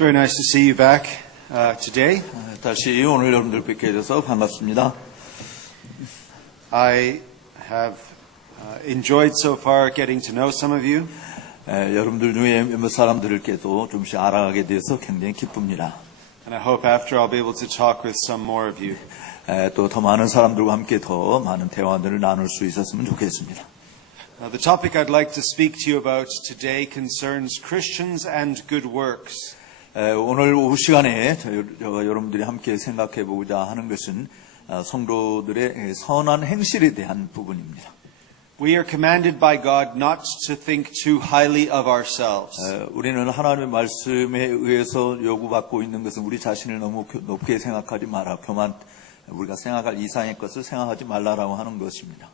very nice to see you back today. 다시 오늘 여러분들 뵙게 돼서 반갑습니다. I have enjoyed so far getting to know some of you. 여러분들 중에 몇몇 사람들께도 좀씩 알아가게 돼서 굉장히 기쁩니다. And I hope after I'll be able to talk with some more of you. 또 더 많은 사람들과 함께 더 많은 대화들을 나눌 수 있었으면 좋겠습니다. The topic I'd like to speak to you about today concerns Christians and good works. 오늘 오후 시간에 여러분들이 함께 생각해 보고자 하는 것은 성도들의 선한 행실에 대한 부분입니다. We are commanded by God not to think too highly of ourselves. 우리는 하나님의 말씀에 의해서 요구받고 있는 것은 우리 자신을 너무 높게 생각하지 마라. 우리가 생각할 이상의 것을 생각하지 말라라고 하는 것입니다.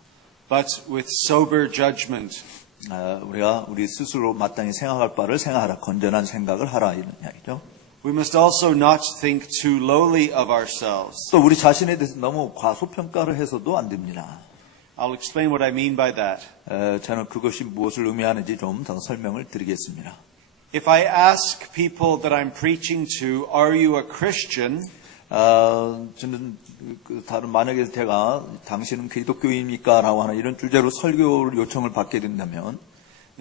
But with sober judgment. 우리가 우리 스스로 마땅히 생각할 바를 생각하라. 건전한 생각을 하라. 이런 이야기죠. We must also not think too lowly of ourselves. 또 우리 자신에 대해서 너무 과소평가를 해서도 안 됩니다. I'll explain what I mean by that. 저는 그것이 무엇을 의미하는지 좀 더 설명을 드리겠습니다. If I ask people that I'm preaching to, are you a Christian? 저는 만약에 제가 당신은 기독교인입니까? 라고 하는 이런 주제로 설교를 요청을 받게 된다면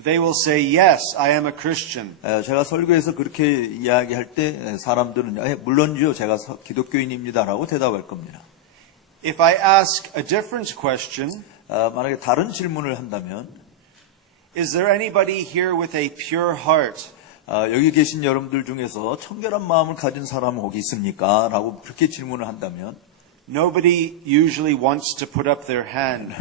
They will say, yes, I am a Christian. 제가 설교에서 그렇게 이야기할 때 사람들은 물론이요, 제가 기독교인입니다. 라고 대답할 겁니다. If I ask a different question, 만약에 다른 질문을 한다면 is there anybody here with a pure heart? 여기 계신 여러분들 중에서 청결한 마음을 가진 사람 혹시 있습니까? 라고 그렇게 질문을 한다면 Nobody usually wants to put up their hand.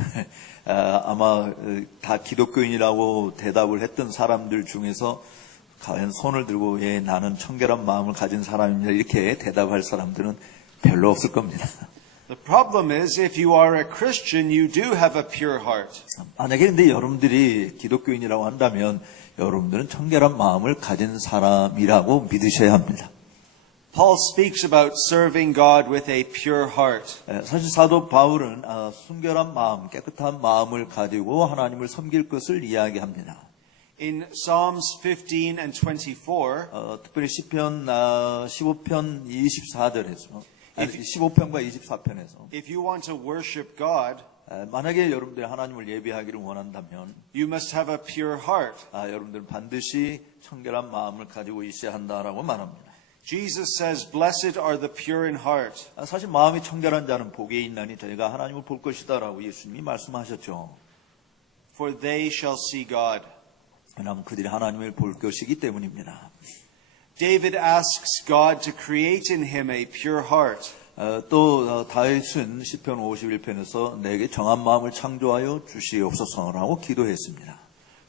아마 다 기독교인이라고 대답을 했던 사람들 중에서 과연 손을 들고 예, 나는 청결한 마음을 가진 사람입니다. 이렇게 대답할 사람들은 별로 없을 겁니다. The problem is if you are a Christian, you do have a pure heart. 만약에 근데 여러분들이 기독교인이라고 한다면 여러분들은 청결한 마음을 가진 사람이라고 믿으셔야 합니다. Paul speaks about serving God with a pure heart. 사실 사도 바울은 순결한 마음, 깨끗한 마음을 가지고 하나님을 섬길 것을 이야기합니다. In Psalms 15 and 24, 특별히 시편 15편 24절에서 15편과 24편에서 if you want to worship God, 만약에 여러분들이 하나님을 예배하기를 원한다면 you must have a pure heart. 여러분들은 반드시 청결한 마음을 가지고 있어야 한다라고 말합니다. Jesus says, blessed are the pure in heart. 사실 마음이 청결한 자는 복에 있나니 저희가 하나님을 볼 것이다라고 예수님이 말씀하셨죠. For they shall see God. 왜냐하면 그들이 하나님을 볼 것이기 때문입니다. David asks God to create in him a pure heart. 또 다윗은 시편 51편에서 내게 정한 마음을 창조하여 주시옵소서라고 기도했습니다.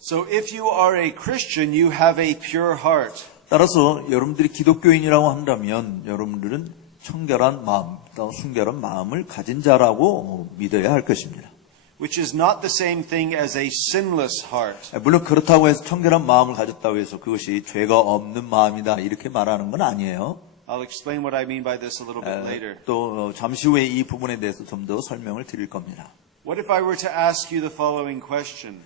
So if you are a Christian, you have a pure heart. 따라서 여러분들이 기독교인이라고 한다면 여러분들은 청결한 마음, 또 순결한 마음을 가진 자라고 믿어야 할 것입니다. Which is not the same thing as a sinless heart. 물론 그렇다고 해서 청결한 마음을 가졌다고 해서 그것이 죄가 없는 마음이다 이렇게 말하는 건 아니에요. I'll explain what I mean by this a little bit later. 또 잠시 후에 이 부분에 대해서 좀 더 설명을 드릴 겁니다. What if I were to ask you the following question?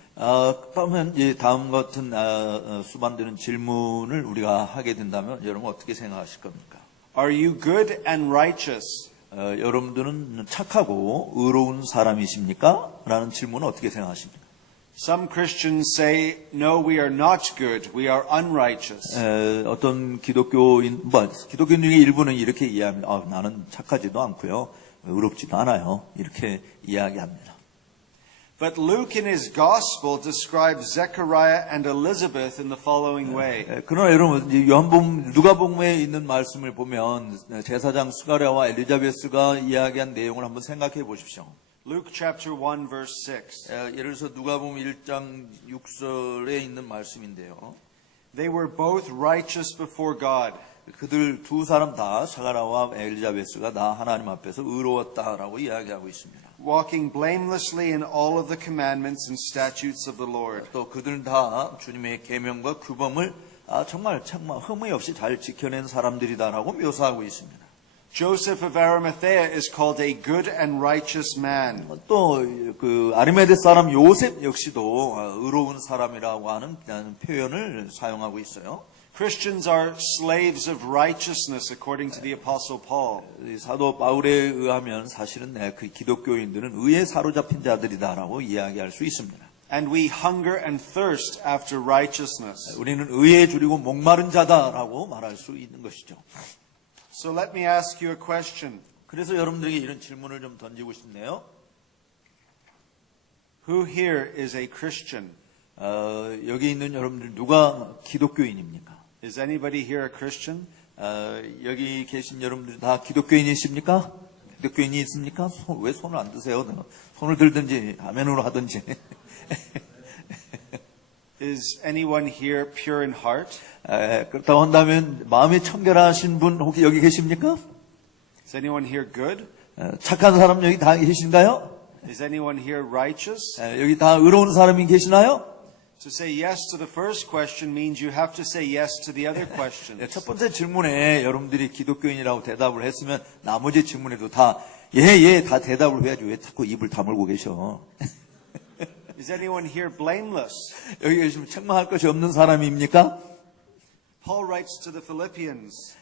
그러면 이제 다음 같은 수반되는 질문을 우리가 하게 된다면 여러분 어떻게 생각하실 겁니까? Are you good and righteous? 여러분들은 착하고 의로운 사람이십니까? 라는 질문은 어떻게 생각하십니까? Some Christians say, no, we are not good. We are unrighteous. 어떤 기독교인 중에 일부는 이렇게 이야기합니다. 나는 착하지도 않고요. 의롭지도 않아요. 이렇게 이야기합니다. But Luke in his gospel describes Zechariah and Elizabeth in the following way. 그러나 여러분 누가복음에 있는 말씀을 보면 제사장 스가랴와 엘리자베스가 이야기한 내용을 한번 생각해 보십시오. Luke chapter 1 verse 6. 예를 들어서 누가복음 1장 6절에 있는 말씀인데요. They were both righteous before God. 그들 두 사람 다 스가랴와 엘리자베스가 다 하나님 앞에서 의로웠다라고 이야기하고 있습니다. Walking blamelessly in all of the commandments and statutes of the Lord. 또 그들 다 주님의 계명과 규범을 정말 흠이 없이 잘 지켜낸 사람들이다라고 묘사하고 있습니다. Joseph of Arimathea is called a good and righteous man. 또 그 아리마대 사람 요셉 역시도 의로운 사람이라고 하는 표현을 사용하고 있어요. Christians are slaves of righteousness according to the Apostle Paul. 이 사도 바울에 의하면 사실은 그 기독교인들은 의에 사로잡힌 자들이다라고 이야기할 수 있습니다. And we hunger and thirst after righteousness. 우리는 의에 줄이고 목마른 자다라고 말할 수 있는 것이죠. So let me ask you a question. 그래서 여러분들에게 이런 질문을 좀 던지고 싶네요. Who here is a Christian? 여기 있는 여러분들 누가 기독교인입니까? Is anybody here a Christian? 여기 계신 여러분들 다 기독교인이십니까? 기독교인이 있습니까? 왜 손을 안 드세요? 손을 들든지 아멘으로 하든지. Is anyone here pure in heart? 그렇다고 한다면 마음이 청결하신 분 혹시 여기 계십니까? Is anyone here good? 착한 사람 여기 다 계신가요? Is anyone here righteous? 여기 다 의로운 사람이 계시나요? To say yes to the first question means you have to say yes to the other questions. 첫 번째 질문에 여러분들이 기독교인이라고 대답을 했으면 나머지 질문에도 다 예, 다 대답을 해야지 왜 자꾸 입을 다물고 계셔? Is anyone here blameless? 여기 계시면 책망할 것이 없는 사람입니까? Paul writes to the Philippians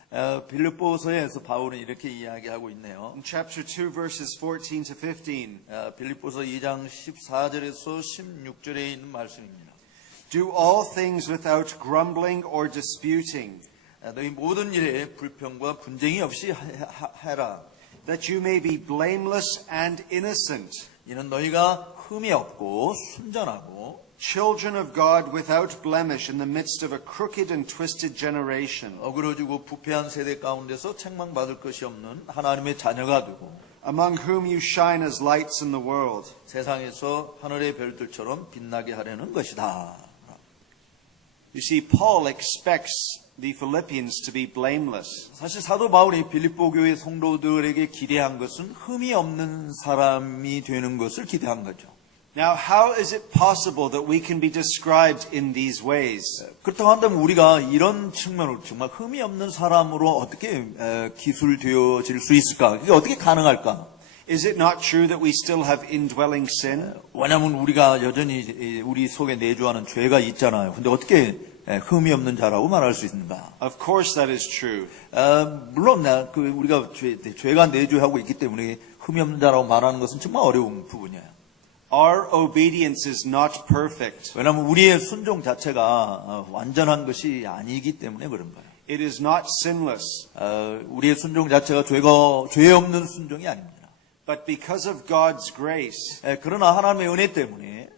빌립보서에서 바울은 이렇게 이야기하고 있네요. in chapter 2 verses 14 to 15. 빌립보서 2장 14절에서 16절에 있는 말씀입니다. Do all things without grumbling or disputing, 너희 모든 일에 불평과 분쟁이 없이 해라. that you may be blameless and innocent, 이는 너희가 흠이 없고 순전하고 children of God without blemish in the midst of a crooked and twisted generation, 어그러지고 부패한 세대 가운데서 책망받을 것이 없는 하나님의 자녀가 되고 among whom you shine as lights in the world. 세상에서 하늘의 별들처럼 빛나게 하려는 것이다. You see, Paul expects the Philippians to be blameless. 사실 사도 바울이 빌립보 교회 성도들에게 기대한 것은 흠이 없는 사람이 되는 것을 기대한 거죠. Now, how is it possible that we can be described in these ways? 그렇다고 한다면 우리가 이런 측면으로 정말 흠이 없는 사람으로 어떻게 기술되어질 수 있을까? 이게 어떻게 가능할까? Is it not true that we still have indwelling sin? 왜냐하면 우리가 여전히 우리 속에 내주하는 죄가 있잖아요. 근데 어떻게 흠이 없는 자라고 말할 수 있는가? Of course that is true. 물론 우리가 죄가 내주하고 있기 때문에 흠이 없는 자라고 말하는 것은 정말 어려운 부분이에요. Our obedience is not perfect. 왜냐하면 우리의 순종 자체가 완전한 것이 아니기 때문에 그런 거예요. It is not sinless. 우리의 순종 자체가 죄 없는 순종이 아닙니다. But because of God's grace, 그러나 하나님의 은혜 때문에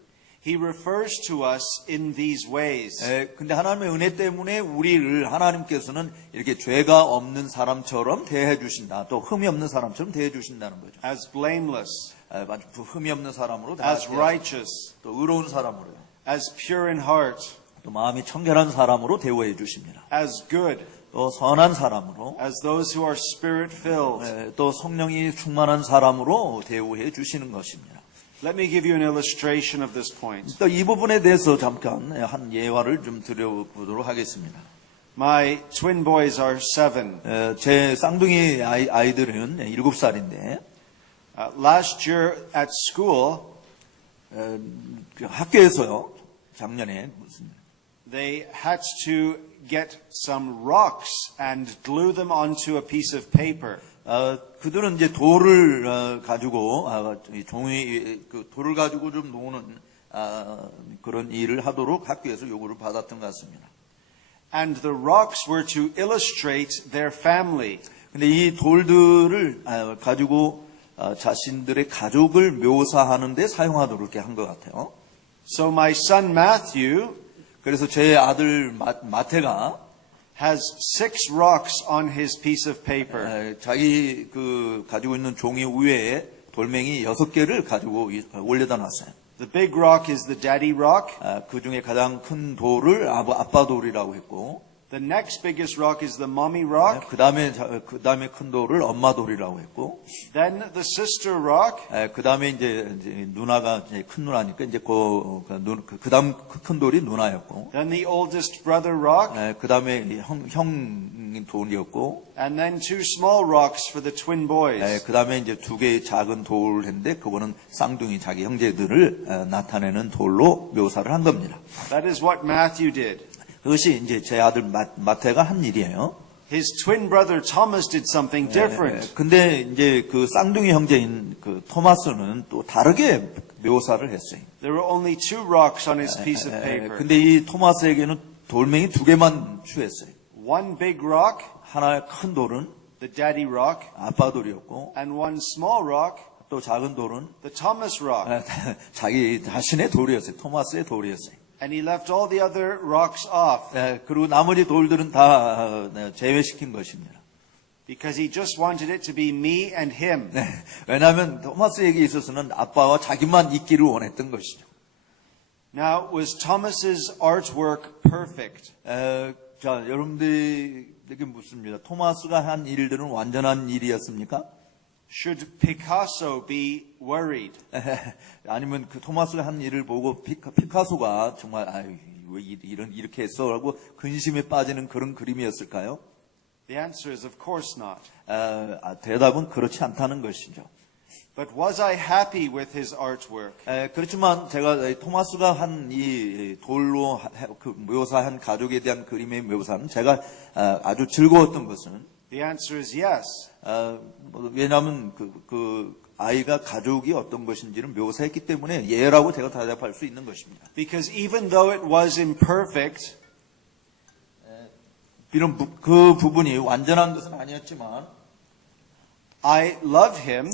He refers to us in these ways. 근데 하나님의 은혜 때문에 우리를 하나님께서는 이렇게 죄가 없는 사람처럼 대해 주신다. 또 흠이 없는 사람처럼 대해 주신다는 거죠. As blameless, 흠이 없는 사람으로 as righteous, 또 의로운 사람으로요. as pure in heart, 또 마음이 청결한 사람으로 대우해 주십니다. as good, 또 선한 사람으로 as those who are spirit-filled. 또 성령이 충만한 사람으로 대우해 주시는 것입니다. Let me give you an illustration of this point. 또 이 부분에 대해서 잠깐 한 예화를 좀 드려보도록 하겠습니다. My twin boys are 7. 제 쌍둥이 아이들은 7살인데 Last year at school, 학교에서요, 작년에 they had to get some rocks and glue them onto a piece of paper. 그들은 이제 돌을 가지고 돌을 가지고 좀 노는 그런 일을 하도록 학교에서 요구를 받았던 것 같습니다. And the rocks were to illustrate their family. 근데 이 돌들을 가지고 자신들의 가족을 묘사하는 데 사용하도록 이렇게 한 것 같아요. So my son Matthew 그래서 제 아들 마태가 has 6 rocks on his piece of paper. 자기 가지고 있는 종이 위에 돌멩이 6개를 가지고 올려다 놨어요. The big rock is the daddy rock. 그 중에 가장 큰 돌을 아빠 돌이라고 했고, The next biggest rock is the mommy rock. 그 다음에 큰 돌을 엄마 돌이라고 했고, Then the sister rock. 그 다음에 이제 누나가 이제 큰 누나니까 이제 그 다음 큰 돌이 누나였고, Then the oldest brother rock. 그 다음에 형 돌이었고, And then 2 small rocks for the twin boys. 그 다음에 이제 2개의 작은 돌인데 그거는 쌍둥이 자기 형제들을 나타내는 돌로 묘사를 한 겁니다. That is what Matthew did. 그것이 이제 제 아들 마태가 한 일이에요. His twin brother Thomas did something different. 근데 이제 그 쌍둥이 형제인 그 토마스는 또 다르게 묘사를 했어요. There were only 2 rocks on his piece of paper. 근데 이 토마스에게는 돌멩이 2개만 주었어요. One big rock, 하나의 큰 돌은 the daddy rock, 아빠 돌이었고, and one small rock, 또 작은 돌은 the Thomas rock. 자기 자신의 돌이었어요. 토마스의 돌이었어요. And he left all the other rocks off 그리고 나머지 돌들은 다 제외시킨 것입니다. because he just wanted it to be me and him. 왜냐하면 토마스에게 있어서는 아빠와 자기만 있기를 원했던 것이죠. Now, was Thomas's artwork perfect? 자, 여러분들에게 묻습니다. 토마스가 한 일들은 완전한 일이었습니까? Should Picasso be worried? 아니면 그 토마스가 한 일을 보고 피카소가 정말 아유, 왜 이렇게 했어? 라고 근심에 빠지는 그런 그림이었을까요? The answer is of course not. 대답은 그렇지 않다는 것이죠. But was I happy with his artwork? 그렇지만 제가 토마스가 한 이 돌로 그 묘사한 가족에 대한 그림의 묘사는 제가 아주 즐거웠던 것은 The answer is yes. 왜냐하면 그 아이가 가족이 어떤 것인지를 묘사했기 때문에 예라고 제가 대답할 수 있는 것입니다. Because even though it was imperfect, 비록 그 부분이 완전한 것은 아니었지만 I love him,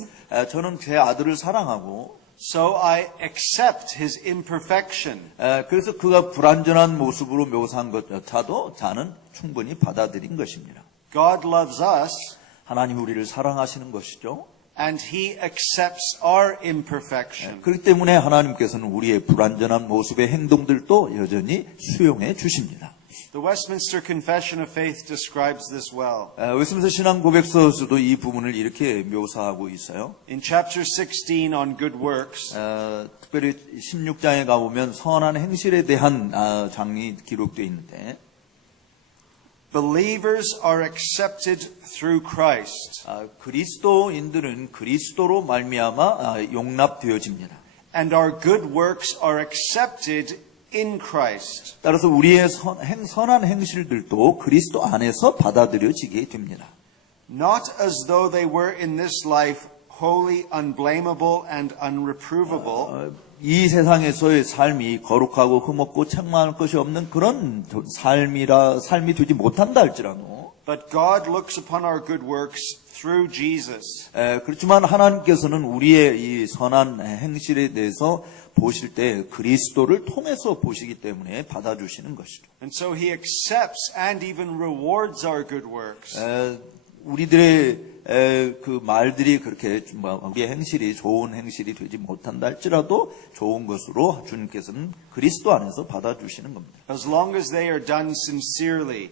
저는 제 아들을 사랑하고 so I accept his imperfection. 그래서 그가 불완전한 모습으로 묘사한 것조차도 저는 충분히 받아들인 것입니다. God loves us, 하나님 우리를 사랑하시는 것이죠. and he accepts our imperfection. 그렇기 때문에 하나님께서는 우리의 불완전한 모습의 행동들도 여전히 수용해 주십니다. The Westminster Confession of Faith describes this well. 웨스민스터 신앙 고백서에서도 이 부분을 이렇게 묘사하고 있어요. In chapter 16 on good works, 특별히 16장에 가보면 선한 행실에 대한 장이 기록되어 있는데 believers are accepted through Christ, 그리스도인들은 그리스도로 말미암아 용납되어집니다. and our good works are accepted in Christ. 따라서 우리의 선한 행실들도 그리스도 안에서 받아들여지게 됩니다. Not as though they were in this life holy, unblameable, and unreprovable, 이 세상에서의 삶이 거룩하고 흠없고 책망할 것이 없는 그런 삶이 되지 못한다 할지라도 but God looks upon our good works through Jesus. 그렇지만 하나님께서는 우리의 이 선한 행실에 대해서 보실 때 그리스도를 통해서 보시기 때문에 받아주시는 것이죠. And so he accepts and even rewards our good works. 우리들의 그 말들이 그렇게 우리의 행실이 좋은 행실이 되지 못한다 할지라도 좋은 것으로 주님께서는 그리스도 안에서 받아주시는 겁니다. As long as they are done sincerely.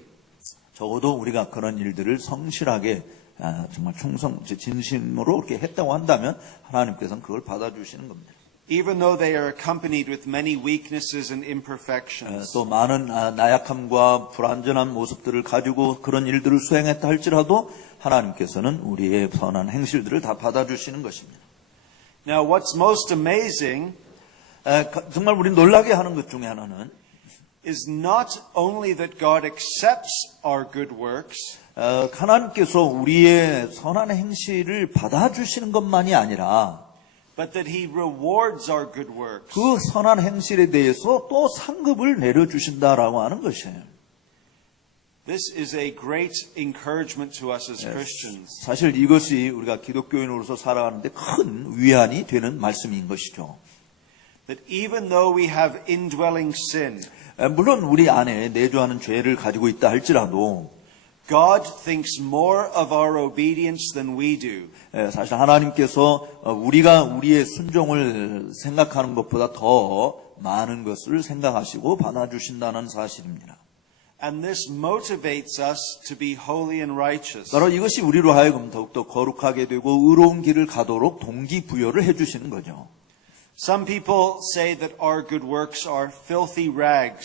적어도 우리가 그런 일들을 성실하게 정말 진심으로 이렇게 했다고 한다면 하나님께서는 그걸 받아주시는 겁니다. Even though they are accompanied with many weaknesses and imperfections. 또 많은 나약함과 불완전한 모습들을 가지고 그런 일들을 수행했다 할지라도 하나님께서는 우리의 선한 행실들을 다 받아주시는 것입니다. Now what's most amazing 정말 우리 놀라게 하는 것 중에 하나는 is not only that God accepts our good works, 하나님께서 우리의 선한 행실을 받아주시는 것만이 아니라 but that he rewards our good works. 그 선한 행실에 대해서 또 상급을 내려주신다라고 하는 것이에요. This is a great encouragement to us as Christians. 사실 이것이 우리가 기독교인으로서 살아가는데 큰 위안이 되는 말씀인 것이죠. That even though we have indwelling sin, 물론 우리 안에 내주하는 죄를 가지고 있다 할지라도 God thinks more of our obedience than we do. 사실 하나님께서 우리가 우리의 순종을 생각하는 것보다 더 많은 것을 생각하시고 받아주신다는 사실입니다. And this motivates us to be holy and righteous. 바로 이것이 우리로 하여금 더욱더 거룩하게 되고 의로운 길을 가도록 동기부여를 해주시는 거죠. Some people say that our good works are filthy rags.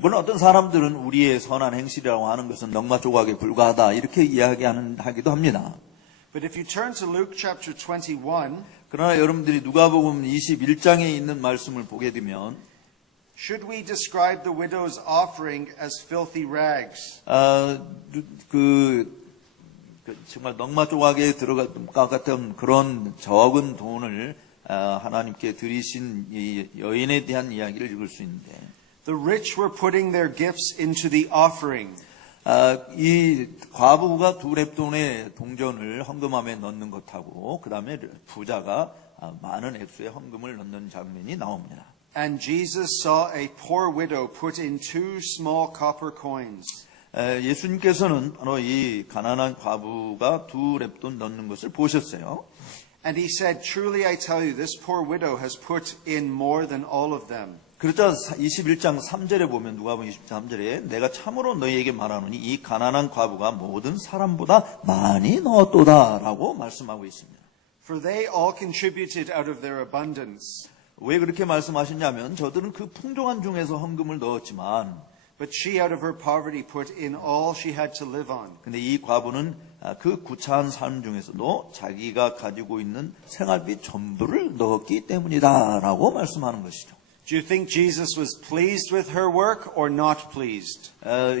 물론 어떤 사람들은 우리의 선한 행실이라고 하는 것은 넉마 조각에 불과하다 이렇게 하기도 합니다. But if you turn to Luke chapter 21, 그러나 여러분들이 누가복음 21장에 있는 말씀을 보게 되면 Should we describe the widow's offering as filthy rags? 정말 넉마 조각에 들어갈 것 같은 그런 적은 돈을 하나님께 드리신 이 여인에 대한 이야기를 읽을 수 있는데, The rich were putting their gifts into the offering. 이 과부가 두 렙돈의 동전을 헌금함에 넣는 것하고 그 다음에 부자가 많은 액수의 헌금을 넣는 장면이 나옵니다. And Jesus saw a poor widow put in 2 small copper coins. 예수님께서는 바로 이 가난한 과부가 두 렙돈 넣는 것을 보셨어요. And he said, Truly I tell you, this poor widow has put in more than all of them. 그렇죠. 21장 3절에 보면 누가복음 23절에 내가 참으로 너희에게 말하노니 이 가난한 과부가 모든 사람보다 많이 넣었도다라고 말씀하고 있습니다. For they all contributed out of their abundance. 왜 그렇게 말씀하셨냐면 저들은 그 풍족한 중에서 헌금을 넣었지만 But she out of her poverty put in all she had to live on. 근데 이 과부는 그 구차한 삶 중에서도 자기가 가지고 있는 생활비 전부를 넣었기 때문이다라고 말씀하는 것이죠. Do you think Jesus was pleased with her work or not pleased?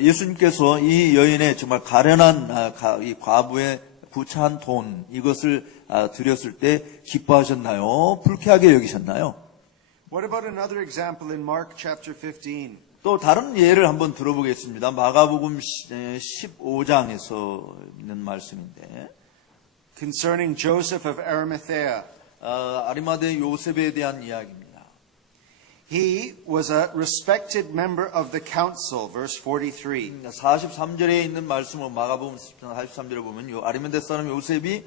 예수님께서 이 여인의 정말 가련한 이 과부의 구차한 돈 이것을 드렸을 때 기뻐하셨나요? 불쾌하게 여기셨나요? What about another example in Mark chapter 15? 또 다른 예를 한번 들어보겠습니다. 마가복음 15장에서 있는 말씀인데 Concerning Joseph of Arimathea. 아리마대 요셉에 대한 이야기입니다. He was a respected member of the council, verse 43. 43절에 있는 말씀을 마가복음 43절에 보면 요 아리마대 사람 요셉이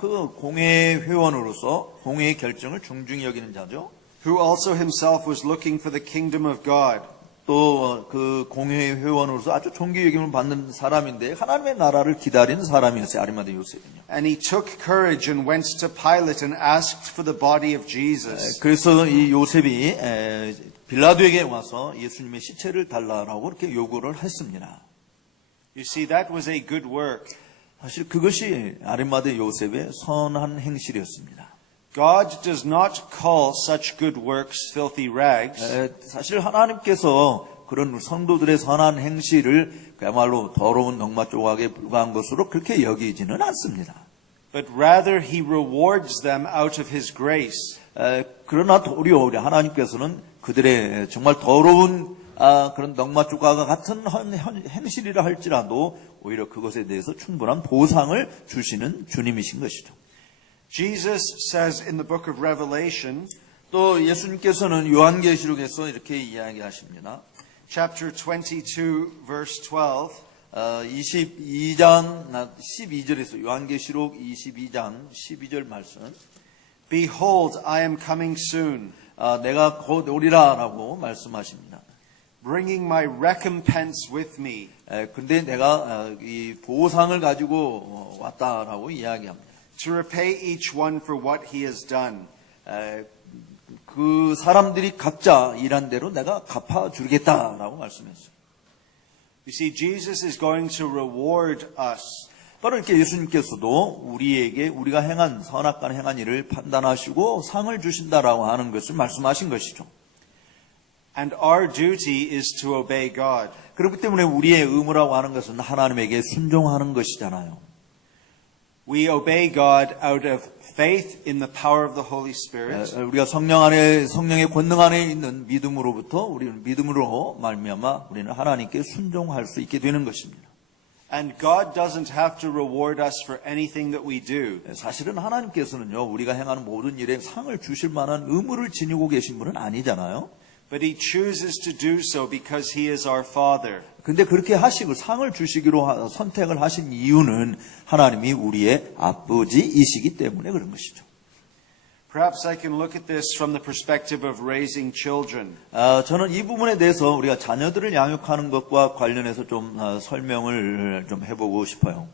그 공회 회원으로서 공회의 결정을 중중히 여기는 자죠. Who also himself was looking for the kingdom of God. 또 그 공회 회원으로서 아주 존귀 여김을 받는 사람인데 하나님의 나라를 기다리는 사람이었어요. 아리마대 요셉은요. And he took courage and went to Pilate and asked for the body of Jesus. 그래서 이 요셉이 빌라도에게 와서 예수님의 시체를 달라라고 이렇게 요구를 했습니다. You see, that was a good work. 사실 그것이 아리마대 요셉의 선한 행실이었습니다. God does not call such good works filthy rags. 사실 하나님께서 그런 성도들의 선한 행실을 그야말로 더러운 넉마 조각에 불과한 것으로 그렇게 여기지는 않습니다. But rather he rewards them out of his grace. 그러나 도리어 우리 하나님께서는 그들의 정말 더러운 그런 넉마 조각과 같은 행실이라 할지라도 오히려 그것에 대해서 충분한 보상을 주시는 주님이신 것이죠. Jesus says in the book of Revelation, 또 예수님께서는 요한계시록에서 이렇게 이야기하십니다. chapter 22, verse 12. 22장 12절에서 요한계시록 22장 12절 말씀. Behold, I am coming soon, 내가 곧 오리라라고 말씀하십니다. bringing my recompense with me. 근데 내가 이 보상을 가지고 왔다라고 이야기합니다. To repay each one for what he has done. 그 사람들이 각자 일한 대로 내가 갚아주겠다라고 말씀했어요. You see, Jesus is going to reward us. 바로 이렇게 예수님께서도 우리에게 우리가 행한 선악간 행한 일을 판단하시고 상을 주신다라고 하는 것을 말씀하신 것이죠. And our duty is to obey God. 그렇기 때문에 우리의 의무라고 하는 것은 하나님에게 순종하는 것이잖아요. We obey God out of faith in the power of the Holy Spirit. 우리가 성령의 권능 안에 있는 믿음으로부터 우리는 믿음으로 말미암아 우리는 하나님께 순종할 수 있게 되는 것입니다. And God doesn't have to reward us for anything that we do. 사실은 하나님께서는요 우리가 행하는 모든 일에 상을 주실 만한 의무를 지니고 계신 분은 아니잖아요. But He chooses to do so because He is our Father. 근데 그렇게 하시고 상을 주시기로 선택을 하신 이유는 하나님이 우리의 아버지이시기 때문에 그런 것이죠. Perhaps I can look at this from the perspective of raising children. 저는 이 부분에 대해서 우리가 자녀들을 양육하는 것과 관련해서 좀 설명을 좀 해보고 싶어요.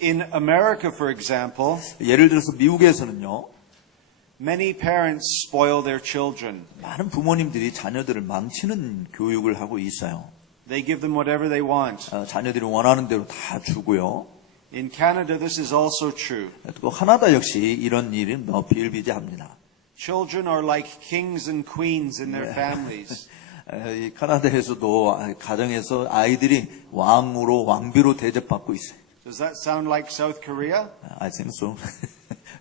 In America, for example, 예를 들어서 미국에서는요. many parents spoil their children. 많은 부모님들이 자녀들을 망치는 교육을 하고 있어요. They give them whatever they want. 자녀들이 원하는 대로 다 주고요. In Canada, this is also true. 또 카나다 역시 이런 일이 비일비재합니다. Children are like kings and queens in their families. 이 카나다에서도 가정에서 아이들이 왕으로 왕비로 대접받고 있어요. Does that sound like South Korea? I think so.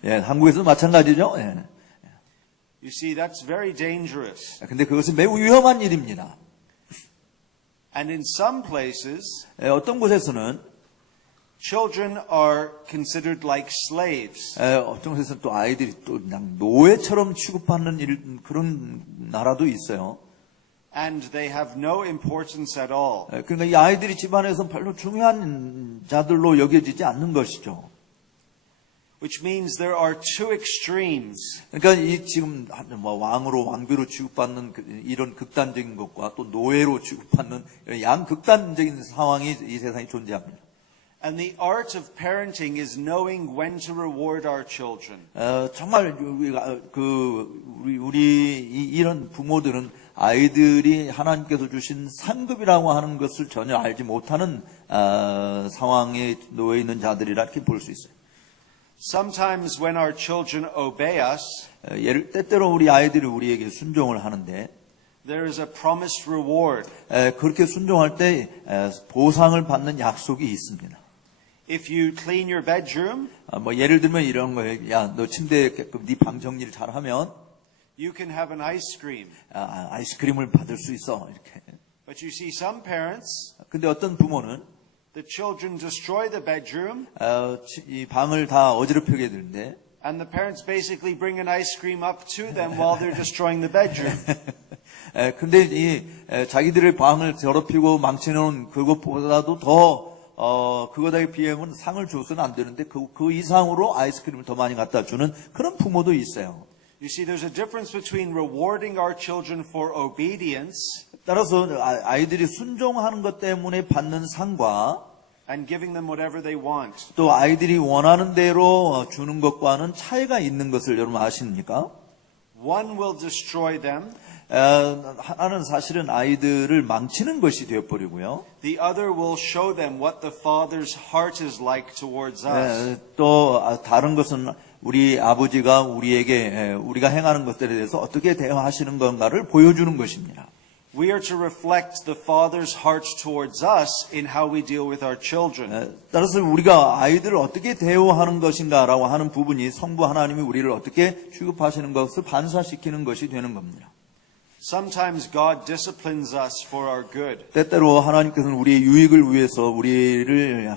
예, 한국에서도 마찬가지죠. 예. You see, that's very dangerous. 근데 그것은 매우 위험한 일입니다. And in some places, 예, 어떤 곳에서는 children are considered like slaves. 어떤 곳에서는 또 아이들이 또 그냥 노예처럼 취급받는 그런 나라도 있어요. And they have no importance at all. 그러니까 이 아이들이 집안에서 별로 중요한 자들로 여겨지지 않는 것이죠. Which means there are two extremes. 그러니까 이 지금 뭐 왕으로 왕비로 취급받는 이런 극단적인 것과 또 노예로 취급받는 이런 양극단적인 상황이 이 세상에 존재합니다. And the art of parenting is knowing when to reward our children. 정말 우리 이런 부모들은 아이들이 하나님께서 주신 상급이라고 하는 것을 전혀 알지 못하는 상황에 놓여 있는 자들이라 이렇게 볼 수 있어요. Sometimes when our children obey us, 때때로 우리 아이들이 우리에게 순종을 하는데 there is a promised reward. 그렇게 순종할 때 보상을 받는 약속이 있습니다. If you clean your bedroom, 뭐 예를 들면 이런 거예요. 야, 너 침대에 네 방 정리를 잘하면 you can have an ice cream. 아이스크림을 받을 수 있어. 이렇게. But you see some parents, 근데 어떤 부모는 the children destroy the bedroom, 이 방을 다 어지럽히게 되는데 and the parents basically bring an ice cream up to them while they're destroying the bedroom. 근데 이 자기들의 방을 더럽히고 망쳐놓은 그것보다도 더 그거에 비하면 상을 줘서는 안 되는데 그 이상으로 아이스크림을 더 많이 갖다 주는 그런 부모도 있어요. You see, there's a difference between rewarding our children for obedience 따라서 아이들이 순종하는 것 때문에 받는 상과 and giving them whatever they want. 또 아이들이 원하는 대로 주는 것과는 차이가 있는 것을 여러분 아십니까? One will destroy them, 하나는 사실은 아이들을 망치는 것이 되어버리고요. the other will show them what the Father's heart is like towards us. 또 다른 것은 우리 아버지가 우리에게 우리가 행하는 것들에 대해서 어떻게 대화하시는 건가를 보여주는 것입니다. We are to reflect the Father's heart towards us in how we deal with our children. 따라서 우리가 아이들을 어떻게 대우하는 것인가라고 하는 부분이 성부 하나님이 우리를 어떻게 취급하시는 것을 반사시키는 것이 되는 겁니다. Sometimes God disciplines us for our good. 때때로 하나님께서는 우리의 유익을 위해서 우리를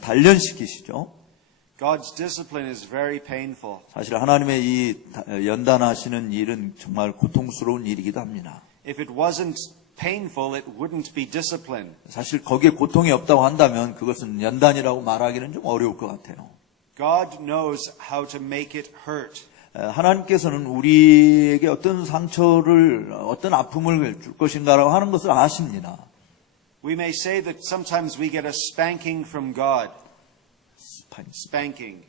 단련시키시죠. God's discipline is very painful. 사실 하나님의 이 연단하시는 일은 정말 고통스러운 일이기도 합니다. If it wasn't painful, it wouldn't be discipline. 사실 거기에 고통이 없다고 한다면 그것은 연단이라고 말하기는 좀 어려울 것 같아요. God knows how to make it hurt. 하나님께서는 우리에게 어떤 상처를, 어떤 아픔을 줄 것인가라고 하는 것을 아십니다. We may say that sometimes we get a spanking from God. Spanking.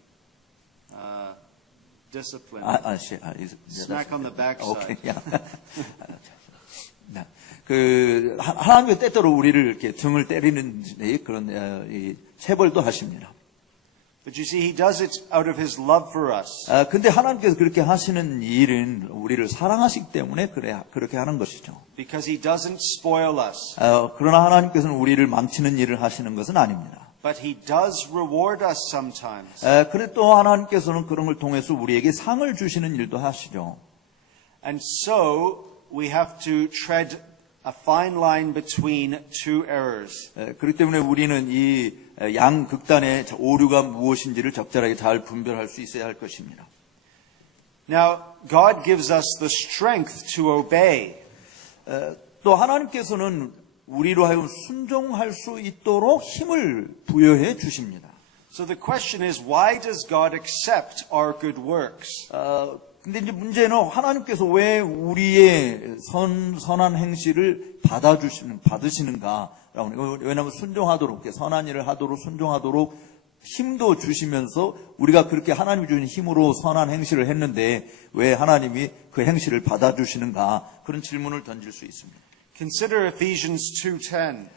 Discipline. Smack on the backside. 오케이. 하나님의 때때로 우리를 이렇게 등을 때리는 그런 체벌도 하십니다. But you see, He does it out of His love for us. 근데 하나님께서 그렇게 하시는 일은 우리를 사랑하시기 때문에 그렇게 하는 것이죠. Because He doesn't spoil us. 그러나 하나님께서는 우리를 망치는 일을 하시는 것은 아닙니다. But He does reward us sometimes. 그래 또 하나님께서는 그런 걸 통해서 우리에게 상을 주시는 일도 하시죠. And so we have to tread a fine line between two errors. 그렇기 때문에 우리는 이 양극단의 오류가 무엇인지를 적절하게 잘 분별할 수 있어야 할 것입니다. Now, God gives us the strength to obey. 또 하나님께서는 우리로 하여금 순종할 수 있도록 힘을 부여해 주십니다. So the question is, why does God accept our good works? 근데 이제 문제는 하나님께서 왜 우리의 선한 행실을 받으시는가? 왜냐하면 순종하도록, 선한 일을 하도록 순종하도록 힘도 주시면서 우리가 그렇게 하나님이 주신 힘으로 선한 행실을 했는데 왜 하나님이 그 행실을 받아주시는가? 그런 질문을 던질 수 있습니다. Consider Ephesians 2:10.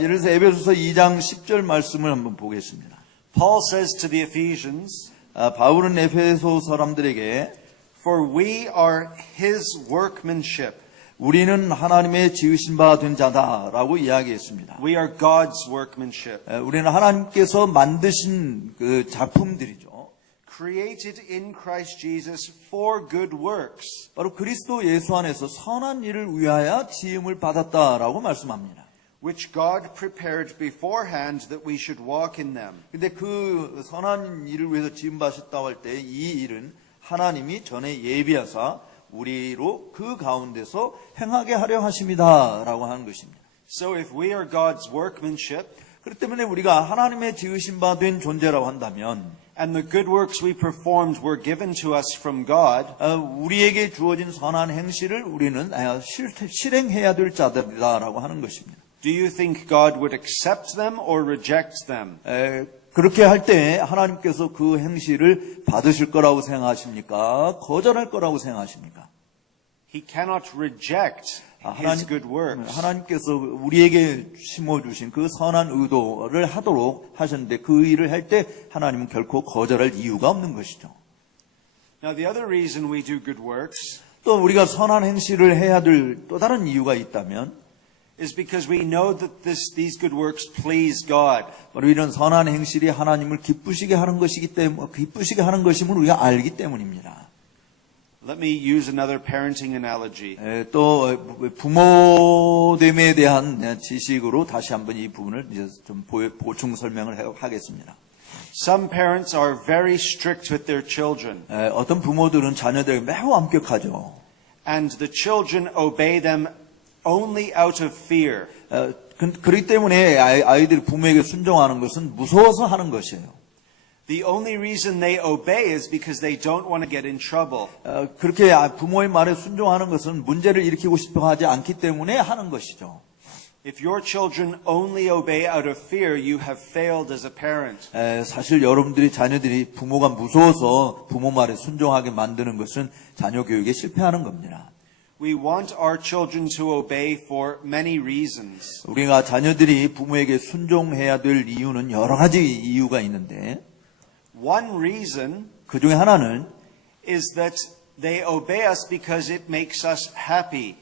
예를 들어서 에베소서 2장 10절 말씀을 한번 보겠습니다. Paul says to the Ephesians, 바울은 에베소 사람들에게 For we are His workmanship. 우리는 하나님의 지으신 바 된 자다라고 이야기했습니다. We are God's workmanship, 우리는 하나님께서 만드신 그 작품들이죠. created in Christ Jesus for good works, 바로 그리스도 예수 안에서 선한 일을 위하여 지음을 받았다라고 말씀합니다. which God prepared beforehand that we should walk in them. 근데 그 선한 일을 위해서 지음 받았다고 할 때 이 일은 하나님이 전에 예비하사 우리로 그 가운데서 행하게 하려 하십니다라고 하는 것입니다. So if we are God's workmanship, 그렇기 때문에 우리가 하나님의 지으신 바 된 존재라고 한다면 and the good works we performed were given to us from God, 우리에게 주어진 선한 행실을 우리는 실행해야 될 자들이다라고 하는 것입니다. do you think God would accept them or reject them? 그렇게 할 때 하나님께서 그 행실을 받으실 거라고 생각하십니까? 거절할 거라고 생각하십니까? He cannot reject His good works. 하나님께서 우리에게 심어주신 그 선한 의도를 하도록 하셨는데 그 일을 할 때 하나님은 결코 거절할 이유가 없는 것이죠. Now the other reason we do good works 또 우리가 선한 행실을 해야 될 또 다른 이유가 있다면 is because we know that these good works please God. 바로 이런 선한 행실이 하나님을 기쁘시게 하는 것이기 때문에 기쁘시게 하는 것임을 우리가 알기 때문입니다. Let me use another parenting analogy. 또 부모됨에 대한 지식으로 다시 한번 이 부분을 이제 좀 보충 설명을 하겠습니다. Some parents are very strict with their children, 어떤 부모들은 자녀들에게 매우 엄격하죠. and the children obey them only out of fear. 그렇기 때문에 아이들이 부모에게 순종하는 것은 무서워서 하는 것이에요. The only reason they obey is because they don't want to get in trouble. 그렇게 부모의 말에 순종하는 것은 문제를 일으키고 싶어 하지 않기 때문에 하는 것이죠. If your children only obey out of fear, you have failed as a parent. 사실 여러분들이 자녀들이 부모가 무서워서 부모 말에 순종하게 만드는 것은 자녀 교육에 실패하는 겁니다. We want our children to obey for many reasons. 우리가 자녀들이 부모에게 순종해야 될 이유는 여러 가지 이유가 있는데 One reason 그 중에 하나는 is that they obey us because it makes us happy.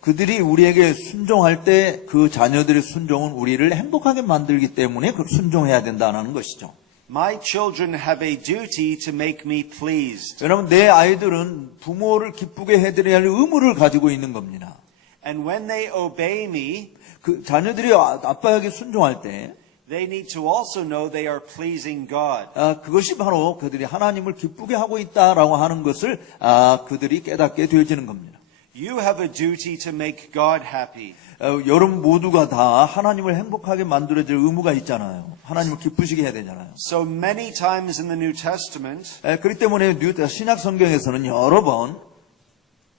그들이 우리에게 순종할 때 그 자녀들의 순종은 우리를 행복하게 만들기 때문에 그 순종해야 된다는 것이죠. My children have a duty to make me pleased. 왜냐하면 내 아이들은 부모를 기쁘게 해드려야 할 의무를 가지고 있는 겁니다. And when they obey me, 그 자녀들이 아빠에게 순종할 때 they need to also know they are pleasing God. 그것이 바로 그들이 하나님을 기쁘게 하고 있다라고 하는 것을 그들이 깨닫게 되어지는 겁니다. You have a duty to make God happy. 여러분 모두가 다 하나님을 행복하게 만들어야 될 의무가 있잖아요. 하나님을 기쁘시게 해야 되잖아요. So many times in the New Testament, 그렇기 때문에 신약 성경에서는 여러 번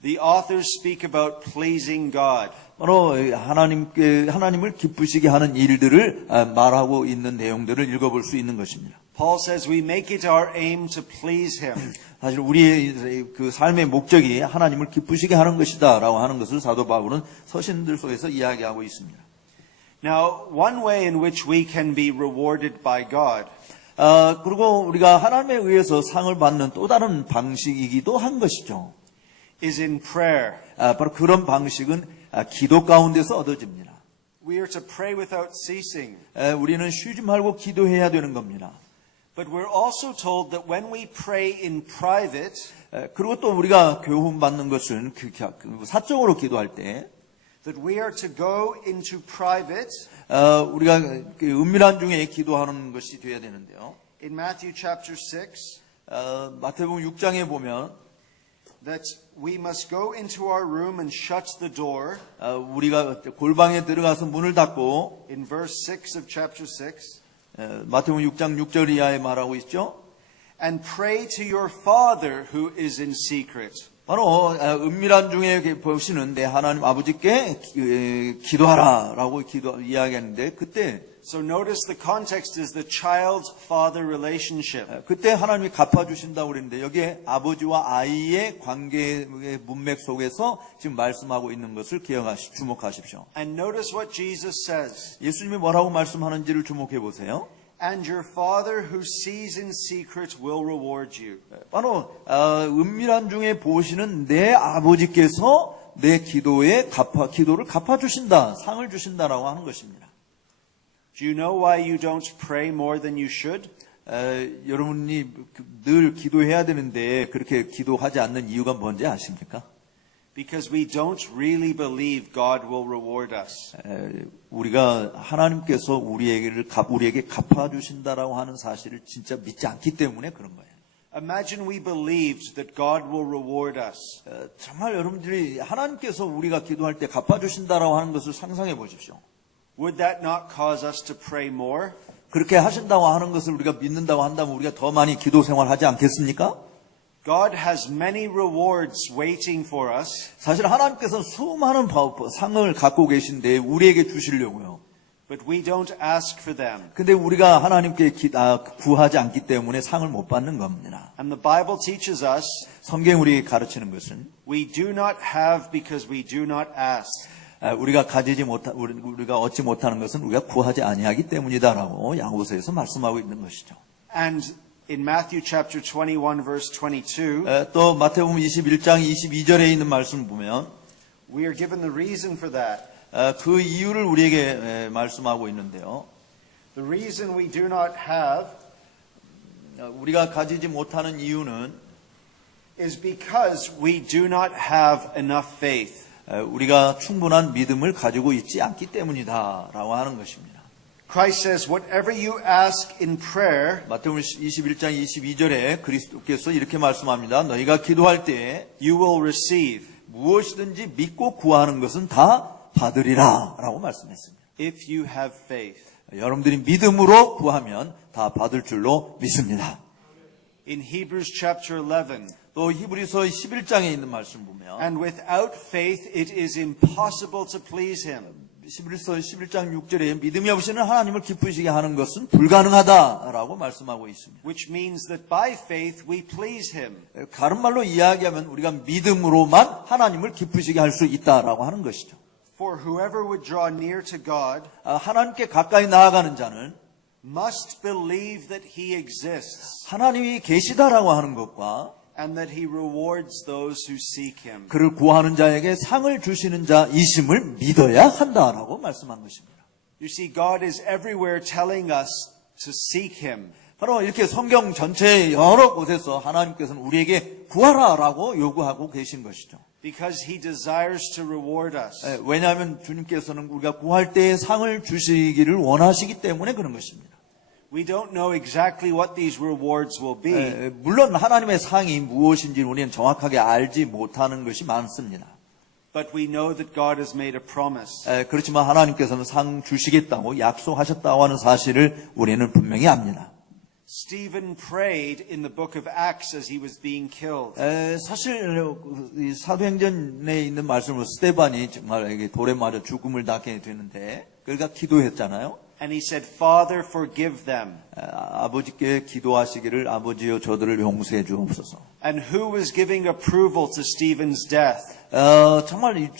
the authors speak about pleasing God. 바로 하나님을 기쁘시게 하는 일들을 말하고 있는 내용들을 읽어볼 수 있는 것입니다. Paul says we make it our aim to please Him. 사실 우리의 그 삶의 목적이 하나님을 기쁘시게 하는 것이다라고 하는 것을 사도 바울은 서신들 속에서 이야기하고 있습니다. Now, one way in which we can be rewarded by God 그리고 우리가 하나님에 의해서 상을 받는 또 다른 방식이기도 한 것이죠. is in prayer. 바로 그런 방식은 기도 가운데서 얻어집니다. We are to pray without ceasing. 우리는 쉬지 말고 기도해야 되는 겁니다. But we're also told that when we pray in private, 그리고 또 우리가 교훈 받는 것은 사적으로 기도할 때 that we are to go into private. 우리가 은밀한 중에 기도하는 것이 되어야 되는데요. In Matthew chapter 6, 마태복음 6장에 보면 that we must go into our room and shut the door. 우리가 골방에 들어가서 문을 닫고 In verse 6 of chapter 6, 마태복음 6장 6절 이하에 말하고 있죠. and pray to your Father who is in secret. 바로 은밀한 중에 보시는 내 하나님 아버지께 기도하라라고 이야기하는데 그때 So notice the context is the child-father relationship. 그때 하나님이 갚아주신다고 그랬는데 여기에 아버지와 아이의 관계의 문맥 속에서 지금 말씀하고 있는 것을 주목하십시오. And notice what Jesus says. 예수님이 뭐라고 말씀하는지를 주목해 보세요. And your Father who sees in secret will reward you. 바로 은밀한 중에 보시는 내 아버지께서 내 기도를 갚아주신다, 상을 주신다라고 하는 것입니다. Do you know why you don't pray more than you should? 여러분이 늘 기도해야 되는데 그렇게 기도하지 않는 이유가 뭔지 아십니까? Because we don't really believe God will reward us. 우리가 하나님께서 우리에게 갚아주신다라고 하는 사실을 진짜 믿지 않기 때문에 그런 거예요. Imagine we believed that God will reward us. 정말 여러분들이 하나님께서 우리가 기도할 때 갚아주신다라고 하는 것을 상상해 보십시오. Would that not cause us to pray more? 그렇게 하신다고 하는 것을 우리가 믿는다고 한다면 우리가 더 많이 기도 생활하지 않겠습니까? God has many rewards waiting for us, 사실 하나님께서는 수많은 상을 갖고 계신데 우리에게 주시려고요. but we don't ask for them. 근데 우리가 하나님께 구하지 않기 때문에 상을 못 받는 겁니다. And the Bible teaches us 성경이 우리에게 가르치는 것은 we do not have because we do not ask. 우리가 얻지 못하는 것은 우리가 구하지 아니하기 때문이다라고 야고보서에서 말씀하고 있는 것이죠. And in Matthew chapter 21 verse 22, 또 마태복음 21장 22절에 있는 말씀을 보면 we are given the reason for that. 그 이유를 우리에게 말씀하고 있는데요. The reason we do not have 우리가 가지지 못하는 이유는 is because we do not have enough faith. 우리가 충분한 믿음을 가지고 있지 않기 때문이다라고 하는 것입니다. Christ says, whatever you ask in prayer, 마태복음 21장 22절에 그리스도께서 이렇게 말씀합니다. 너희가 기도할 때 you will receive 무엇이든지 믿고 구하는 것은 다 받으리라 라고 말씀했습니다. if you have faith. 여러분들이 믿음으로 구하면 다 받을 줄로 믿습니다. In Hebrews chapter 11, 또 히브리서 11장에 있는 말씀 보면 and without faith it is impossible to please him. 히브리서 11장 6절에 믿음이 없이는 하나님을 기쁘시게 하는 것은 불가능하다라고 말씀하고 있습니다. Which means that by faith we please him. 다른 말로 이야기하면 우리가 믿음으로만 하나님을 기쁘시게 할 수 있다라고 하는 것이죠. For whoever would draw near to God 하나님께 가까이 나아가는 자는 must believe that he exists 하나님이 계시다라고 하는 것과 and that he rewards those who seek him. 그를 구하는 자에게 상을 주시는 자이심을 믿어야 한다라고 말씀한 것입니다. You see, God is everywhere telling us to seek him. 바로 이렇게 성경 전체의 여러 곳에서 하나님께서는 우리에게 구하라라고 요구하고 계신 것이죠. Because he desires to reward us. 왜냐하면 주님께서는 우리가 구할 때에 상을 주시기를 원하시기 때문에 그런 것입니다. We don't know exactly what these rewards will be. 물론 하나님의 상이 무엇인지 우리는 정확하게 알지 못하는 것이 많습니다. But we know that God has made a promise. 그렇지만 하나님께서는 상 주시겠다고 약속하셨다고 하는 사실을 우리는 분명히 압니다. Stephen prayed in the book of Acts as he was being killed. 사실 이 사도행전에 있는 말씀으로 스데반이 정말 돌에 맞아 죽음을 당하게 되는데 그가 기도했잖아요. And he said, Father, forgive them. 아버지께 기도하시기를 아버지여 저들을 용서해 주옵소서. And who was giving approval to Stephen's death? 정말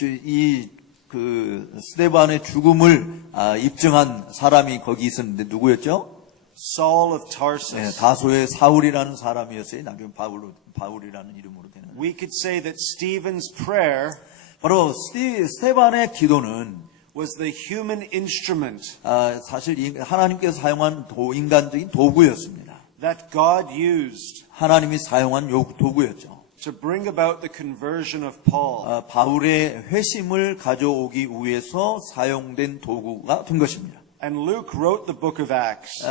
그 스데반의 죽음을 입증한 사람이 거기 있었는데 누구였죠? Saul of Tarsus. 다소의 사울이라는 사람이었어요. 나중에 바울이라는 이름으로 되는. We could say that Stephen's prayer 바로 스데반의 기도는 was the human instrument 사실 하나님께서 사용한 인간적인 도구였습니다. that God used 하나님이 사용한 도구였죠. to bring about the conversion of Paul. 바울의 회심을 가져오기 위해서 사용된 도구가 된 것입니다. And Luke wrote the book of Acts.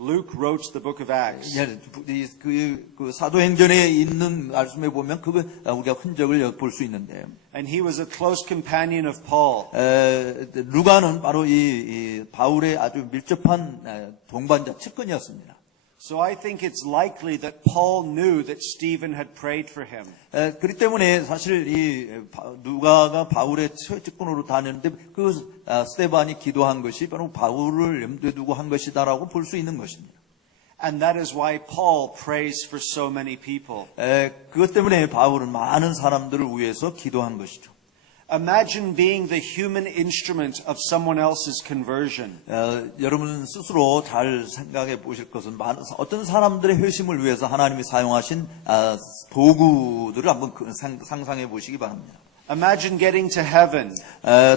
Luke wrote the book of Acts. 그 사도행전에 있는 말씀에 보면 그거 우리가 흔적을 볼 수 있는데. And he was a close companion of Paul. 루가는 바로 이 바울의 아주 밀접한 동반자 측근이었습니다. So I think it's likely that Paul knew that Stephen had prayed for him. 그렇기 때문에 사실 이 누가가 바울의 측근으로 다녔는데 그 스데반이 기도한 것이 바로 바울을 염두에 두고 한 것이다라고 볼 수 있는 것입니다. And that is why Paul prays for so many people. 그것 때문에 바울은 많은 사람들을 위해서 기도한 것이죠. Imagine being the human instrument of someone else's conversion. 여러분 스스로 잘 생각해 보실 것은 어떤 사람들의 회심을 위해서 하나님이 사용하신 도구들을 한번 상상해 보시기 바랍니다. Imagine getting to heaven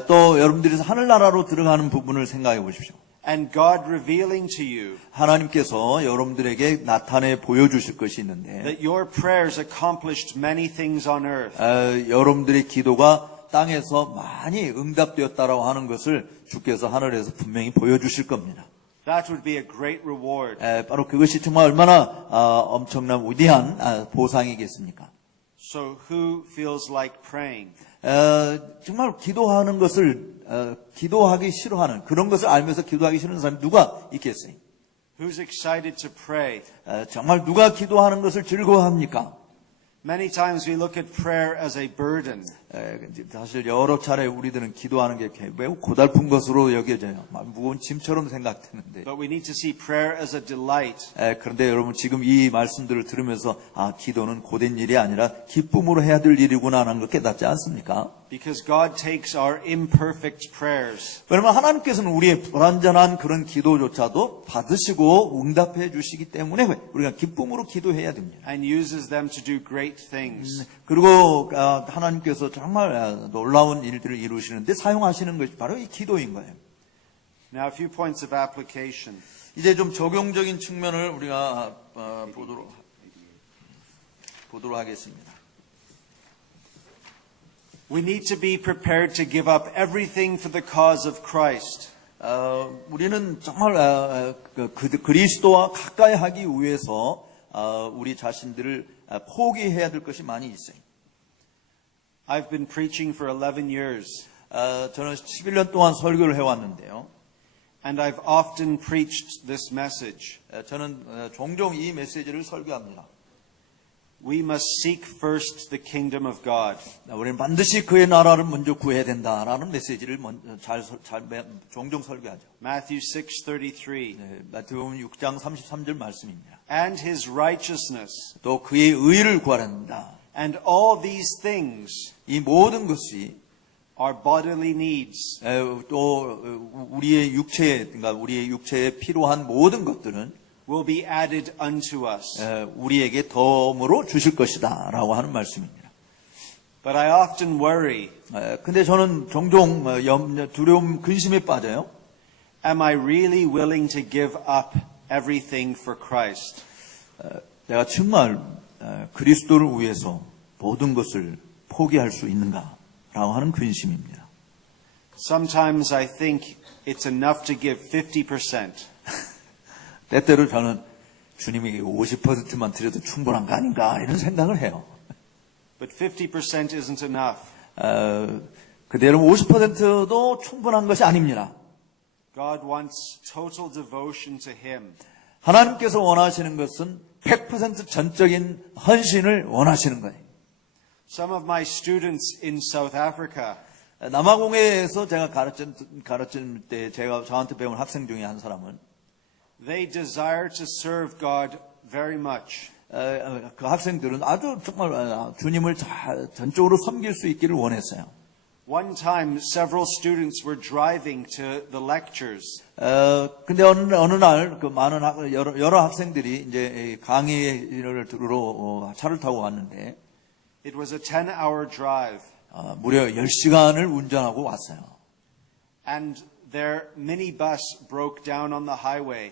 또 여러분들이 하늘나라로 들어가는 부분을 생각해 보십시오. and God revealing to you 하나님께서 여러분들에게 나타내 보여주실 것이 있는데 that your prayers accomplished many things on earth. 여러분들의 기도가 땅에서 많이 응답되었다라고 하는 것을 주께서 하늘에서 분명히 보여주실 겁니다. That would be a great reward. 바로 그것이 정말 얼마나 엄청난 위대한 보상이겠습니까? So who feels like praying? 정말 기도하는 것을 기도하기 싫어하는 그런 것을 알면서 기도하기 싫은 사람이 누가 있겠어요? Who's excited to pray? 정말 누가 기도하는 것을 즐거워합니까? Many times we look at prayer as a burden. 사실 여러 차례 우리들은 기도하는 게 매우 고달픈 것으로 여겨져요. 무거운 짐처럼 생각되는데. But we need to see prayer as a delight. 그런데 여러분 지금 이 말씀들을 들으면서 기도는 고된 일이 아니라 기쁨으로 해야 될 일이구나 하는 걸 깨닫지 않습니까? Because God takes our imperfect prayers 왜냐하면 하나님께서는 우리의 불완전한 그런 기도조차도 받으시고 응답해 주시기 때문에 우리가 기쁨으로 기도해야 됩니다. and uses them to do great things. 그리고 하나님께서 정말 놀라운 일들을 이루시는데 사용하시는 것이 바로 이 기도인 거예요. Now a few points of application. 이제 좀 적용적인 측면을 우리가 보도록 하겠습니다. We need to be prepared to give up everything for the cause of Christ. 우리는 정말 그리스도와 가까이 하기 위해서 우리 자신들을 포기해야 될 것이 많이 있어요. I've been preaching for 11 years. 저는 11년 동안 설교를 해왔는데요. And I've often preached this message. 저는 종종 이 메시지를 설교합니다. We must seek first the kingdom of God. 우리는 반드시 그의 나라를 먼저 구해야 된다라는 메시지를 종종 설교하죠. Matthew 6:33. 마태복음 6장 33절 말씀입니다. And his righteousness. 또 그의 의를 구하라 한다. And all these things 이 모든 것이 are bodily needs. 또 우리의 육체에 필요한 모든 것들은 will be added unto us. 우리에게 덤으로 주실 것이다라고 하는 말씀입니다. But I often worry. 근데 저는 종종 두려움, 근심에 빠져요. Am I really willing to give up everything for Christ? 내가 정말 그리스도를 위해서 모든 것을 포기할 수 있는가라고 하는 근심입니다. Sometimes I think it's enough to give 50%. 때때로 저는 주님에게 50%만 드려도 충분한 거 아닌가 이런 생각을 해요. But 50% isn't enough. 그대로 50%도 충분한 것이 아닙니다. God wants total devotion to Him. 하나님께서 원하시는 것은 100% 전적인 헌신을 원하시는 거예요. Some of my students in South Africa, 남아공에서 제가 가르칠 때 저한테 배운 학생 중에 한 사람은 they desire to serve God very much. 그 학생들은 아주 정말 주님을 전적으로 섬길 수 있기를 원했어요. One time, several students were driving to the lectures. 근데 어느 날 그 많은 여러 학생들이 이제 강의를 들으러 차를 타고 왔는데 It was a 10-hour drive. 무려 10시간을 운전하고 왔어요. And their minibus broke down on the highway.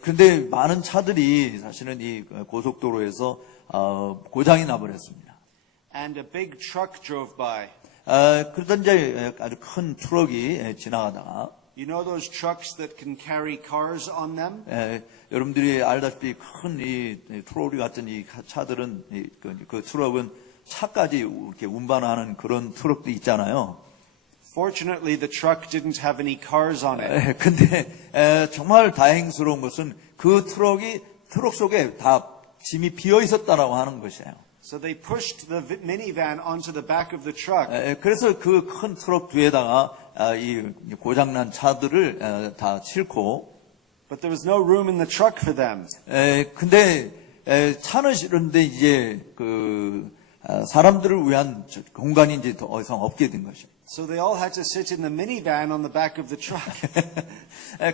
근데 많은 차들이 사실은 이 고속도로에서 고장이 나버렸습니다. And a big truck drove by. 그러던 이제 아주 큰 트럭이 지나가다가 You know those trucks that can carry cars on them? 여러분들이 알다시피 큰 이 트롤리 같은 이 차들은 그 트럭은 차까지 이렇게 운반하는 그런 트럭도 있잖아요. Fortunately, the truck didn't have any cars on it. 근데 정말 다행스러운 것은 그 트럭 속에 다 짐이 비어 있었다라고 하는 것이에요. So they pushed the minivan onto the back of the truck. 그래서 그 큰 트럭 뒤에다가 이 고장난 차들을 다 싣고. But there was no room in the truck for them. 근데 차는 싫은데 이제 그 사람들을 위한 공간이 이제 더 이상 없게 된 것이죠. So they all had to sit in the minivan on the back of the truck.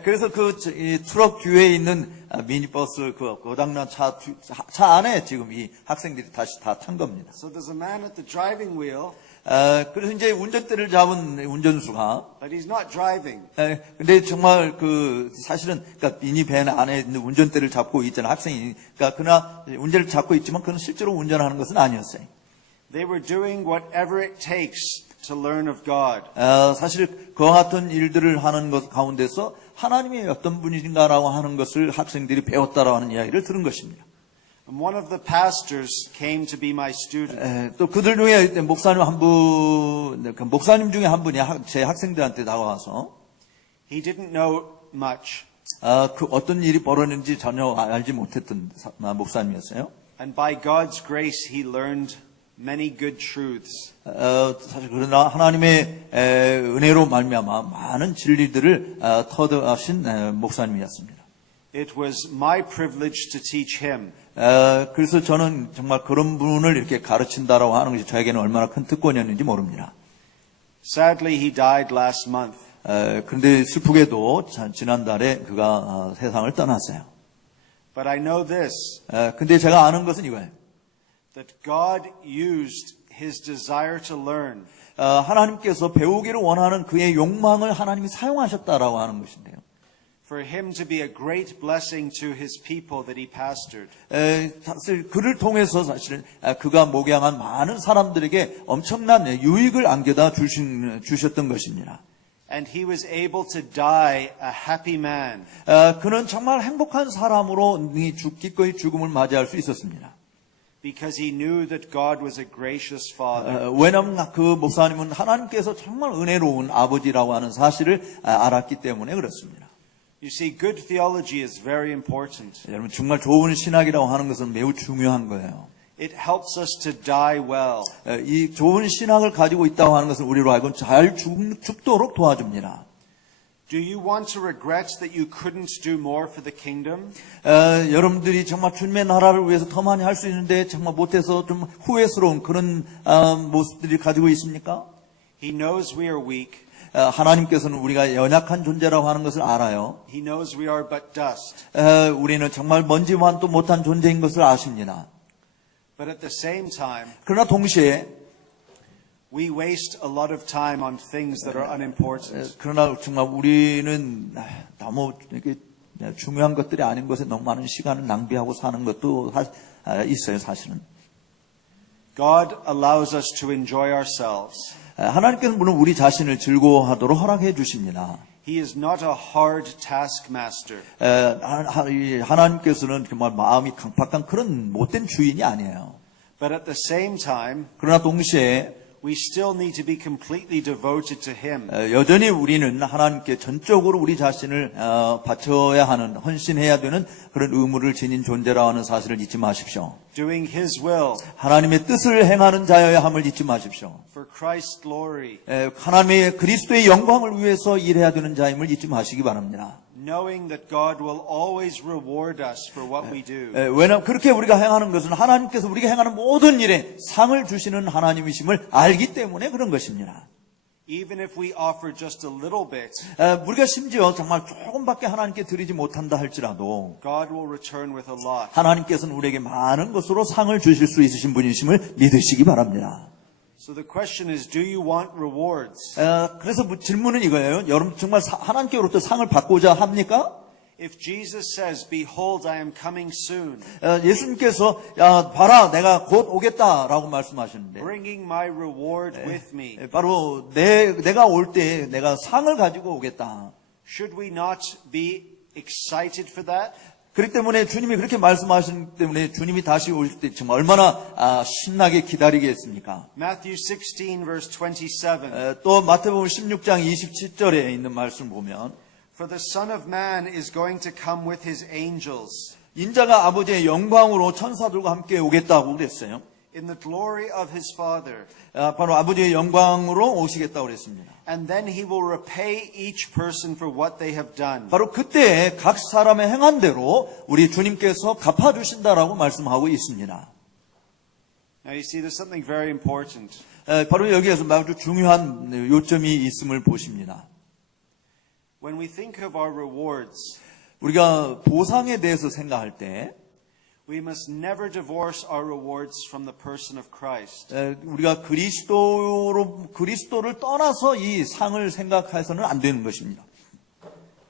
그래서 그 트럭 뒤에 있는 미니버스 그 고장난 차 안에 지금 이 학생들이 다시 다 탄 겁니다. So there's a man at the driving wheel. 그래서 이제 운전대를 잡은 운전수가 but he's not driving. 근데 정말 사실은 그러니까 미니밴 안에 있는 운전대를 잡고 있잖아 학생이. 그러니까 그러나 운전을 잡고 있지만 그는 실제로 운전하는 것은 아니었어요. They were doing whatever it takes to learn of God. 사실 그와 같은 일들을 하는 것 가운데서 하나님이 어떤 분인가라고 하는 것을 학생들이 배웠다라고 하는 이야기를 들은 것입니다. And one of the pastors came to be my student. 또 그들 중에 목사님 목사님 중에 한 분이 제 학생들한테 다가와서 He didn't know much. 그 어떤 일이 벌어졌는지 전혀 알지 못했던 목사님이었어요. And by God's grace, he learned many good truths. 사실 그러나 하나님의 은혜로 말미암아 많은 진리들을 터득하신 목사님이었습니다. It was my privilege to teach him. 그래서 저는 정말 그런 분을 이렇게 가르친다라고 하는 것이 저에게는 얼마나 큰 특권이었는지 모릅니다. Sadly, he died last month. 그런데 슬프게도 지난달에 그가 세상을 떠났어요. But I know this, 근데 제가 아는 것은 이거예요. that God used his desire to learn 하나님께서 배우기를 원하는 그의 욕망을 하나님이 사용하셨다라고 하는 것인데요. for him to be a great blessing to his people that he pastored. 사실 그를 통해서 사실은 그가 목양한 많은 사람들에게 엄청난 유익을 안겨다 주셨던 것입니다. And he was able to die a happy man. 그는 정말 행복한 사람으로 기꺼이 죽음을 맞이할 수 있었습니다. Because he knew that God was a gracious father. 왜냐하면 그 목사님은 하나님께서 정말 은혜로운 아버지라고 하는 사실을 알았기 때문에 그렇습니다. You see, good theology is very important. 여러분 정말 좋은 신학이라고 하는 것은 매우 중요한 거예요. It helps us to die well. 이 좋은 신학을 가지고 있다고 하는 것은 우리로 하여금 잘 죽도록 도와줍니다. Do you want to regret that you couldn't do more for the kingdom? 여러분들이 정말 주님의 나라를 위해서 더 많이 할 수 있는데 정말 못해서 좀 후회스러운 그런 모습들이 가지고 있습니까? He knows we are weak. 하나님께서는 우리가 연약한 존재라고 하는 것을 알아요. He knows we are but dust. 우리는 정말 먼지만 또 못한 존재인 것을 아십니다. But at the same time, 그러나 동시에 we waste a lot of time on things that are unimportant. 그러나 정말 우리는 너무 이렇게 중요한 것들이 아닌 것에 너무 많은 시간을 낭비하고 사는 것도 있어요, 사실은. God allows us to enjoy ourselves. 하나님께서는 물론 우리 자신을 즐거워하도록 허락해 주십니다. He is not a hard taskmaster. 하나님께서는 정말 마음이 강팍한 그런 못된 주인이 아니에요. But at the same time, 그러나 동시에 we still need to be completely devoted to Him. 여전히 우리는 하나님께 전적으로 우리 자신을 바쳐야 하는, 헌신해야 되는 그런 의무를 지닌 존재라고 하는 사실을 잊지 마십시오. Doing His will 하나님의 뜻을 행하는 자여야 함을 잊지 마십시오. for Christ's glory. 하나님의 그리스도의 영광을 위해서 일해야 되는 자임을 잊지 마시기 바랍니다. Knowing that God will always reward us for what we do. 왜냐하면 그렇게 우리가 행하는 것은 하나님께서 우리가 행하는 모든 일에 상을 주시는 하나님이심을 알기 때문에 그런 것입니다. Even if we offer just a little bit, 우리가 심지어 정말 조금밖에 하나님께 드리지 못한다 할지라도 God will return with a lot. 하나님께서는 우리에게 많은 것으로 상을 주실 수 있으신 분이심을 믿으시기 바랍니다. So the question is, do you want rewards? 그래서 질문은 이거예요. 여러분 정말 하나님께로부터 상을 받고자 합니까? If Jesus says, behold, I am coming soon, 예수님께서 봐라 내가 곧 오겠다라고 말씀하셨는데 bringing my reward with me, 바로 내가 올 때 내가 상을 가지고 오겠다. should we not be excited for that? 그렇기 때문에 주님이 그렇게 말씀하시기 때문에 주님이 다시 오실 때 정말 얼마나 신나게 기다리겠습니까? Matthew 16 verse 27. 또 마태복음 16장 27절에 있는 말씀 보면 For the Son of Man is going to come with his angels 인자가 아버지의 영광으로 천사들과 함께 오겠다고 그랬어요. in the glory of his Father. 바로 아버지의 영광으로 오시겠다고 그랬습니다. And then he will repay each person for what they have done. 바로 그때 각 사람의 행한 대로 우리 주님께서 갚아주신다라고 말씀하고 있습니다. Now you see there's something very important. 바로 여기에서 아주 중요한 요점이 있음을 보십니다. When we think of our rewards, 우리가 보상에 대해서 생각할 때 We must never divorce our rewards from the person of Christ. 우리가 그리스도를 떠나서 이 상을 생각해서는 안 되는 것입니다.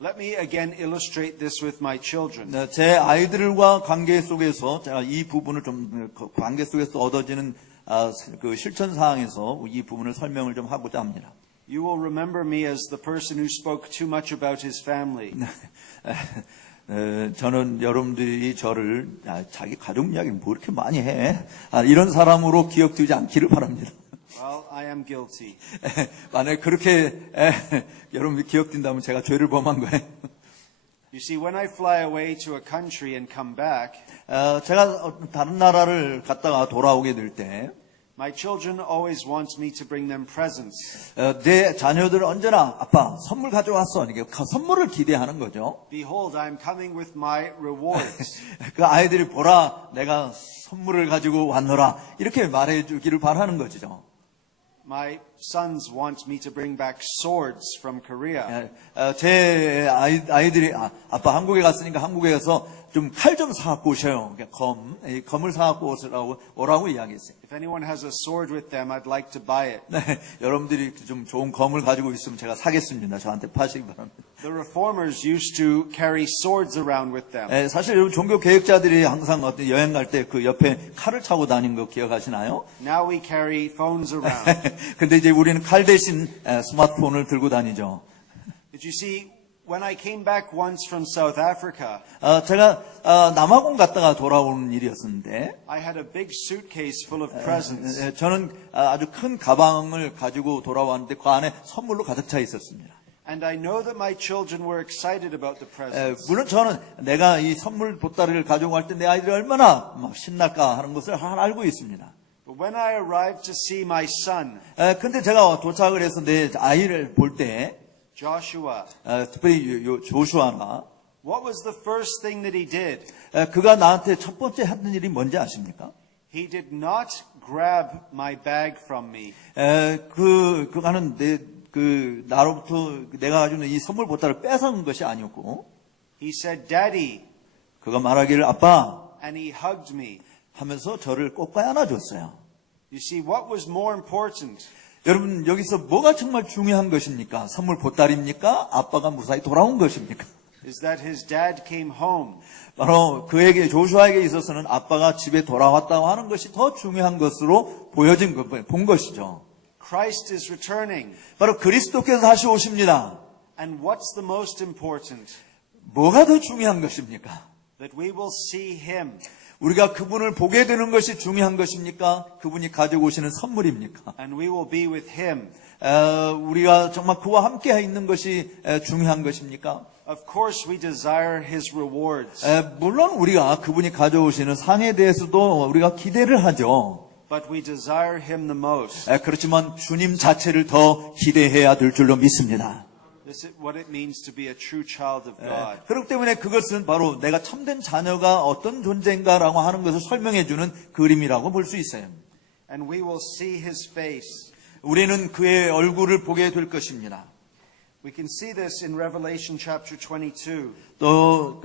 Let me again illustrate this with my children. 제 아이들과 관계 속에서 제가 이 부분을 좀 관계 속에서 얻어지는 그 실천 사항에서 이 부분을 설명을 좀 하고자 합니다. You will remember me as the person who spoke too much about his family. 저는 여러분들이 저를 자기 가족 이야기를 뭐 이렇게 많이 해? 이런 사람으로 기억되지 않기를 바랍니다. Well, I am guilty. 만약에 그렇게 여러분이 기억된다면 제가 죄를 범한 거예요. You see, when I fly away to a country and come back, 제가 다른 나라를 갔다가 돌아오게 될 때, my children always want me to bring them presents. 내 자녀들은 언제나 아빠 선물 가져왔어. 이렇게 선물을 기대하는 거죠. Behold, I am coming with my rewards. 그 아이들이 보라, 내가 선물을 가지고 왔노라. 이렇게 말해주기를 바라는 거죠. My sons want me to bring back swords from Korea. 제 아이들이 아빠 한국에 갔으니까 한국에 가서 좀 칼 좀 사갖고 오셔요. 검을 사갖고 오라고 이야기했어요. If anyone has a sword with them, I'd like to buy it. 네, 여러분들이 좀 좋은 검을 가지고 있으면 제가 사겠습니다. 저한테 파시기 바랍니다. The reformers used to carry swords around with them. 네, 사실 여러분 종교 개혁자들이 항상 어떤 여행 갈 때 그 옆에 칼을 차고 다니는 거 기억하시나요? Now we carry phones around. 근데 이제 우리는 칼 대신 스마트폰을 들고 다니죠. Did you see, when I came back once from South Africa, 제가 남아공 갔다가 돌아오는 일이었는데, I had a big suitcase full of presents. 저는 아주 큰 가방을 가지고 돌아왔는데 그 안에 선물로 가득 차 있었습니다. And I know that my children were excited about the presents. 물론 저는 내가 이 선물 보따리를 가지고 갈 때 내 아이들이 얼마나 막 신날까 하는 것을 알고 있습니다. But when I arrived to see my son, 근데 제가 도착을 해서 내 아이를 볼 때, Joshua, 특별히 조슈아가, what was the first thing that he did? 그가 나한테 첫 번째 했던 일이 뭔지 아십니까? He did not grab my bag from me. 그가는 나로부터 내가 가지고 있는 이 선물 보따리를 뺏어간 것이 아니었고, He said, Daddy, 그가 말하기를 아빠 and he hugged me. 하면서 저를 꼭까이 안아줬어요. You see, what was more important? 여러분 여기서 뭐가 정말 중요한 것입니까? 선물 보따리입니까? 아빠가 무사히 돌아온 것입니까? Is that his dad came home. 바로 그에게 조슈아에게 있어서는 아빠가 집에 돌아왔다고 하는 것이 더 중요한 것으로 본 것이죠. Christ is returning. 바로 그리스도께서 다시 오십니다. And what's the most important? 뭐가 더 중요한 것입니까? That we will see him. 우리가 그분을 보게 되는 것이 중요한 것입니까? 그분이 가지고 오시는 선물입니까? And we will be with him. 우리가 정말 그와 함께 있는 것이 중요한 것입니까? Of course we desire his rewards. 물론 우리가 그분이 가져오시는 상에 대해서도 우리가 기대를 하죠. But we desire him the most. 그렇지만 주님 자체를 더 기대해야 될 줄로 믿습니다. This is what it means to be a true child of God. 그렇기 때문에 그것은 바로 내가 참된 자녀가 어떤 존재인가라고 하는 것을 설명해 주는 그림이라고 볼 수 있어요. And we will see his face. 우리는 그의 얼굴을 보게 될 것입니다. We can see this in Revelation chapter 22. 또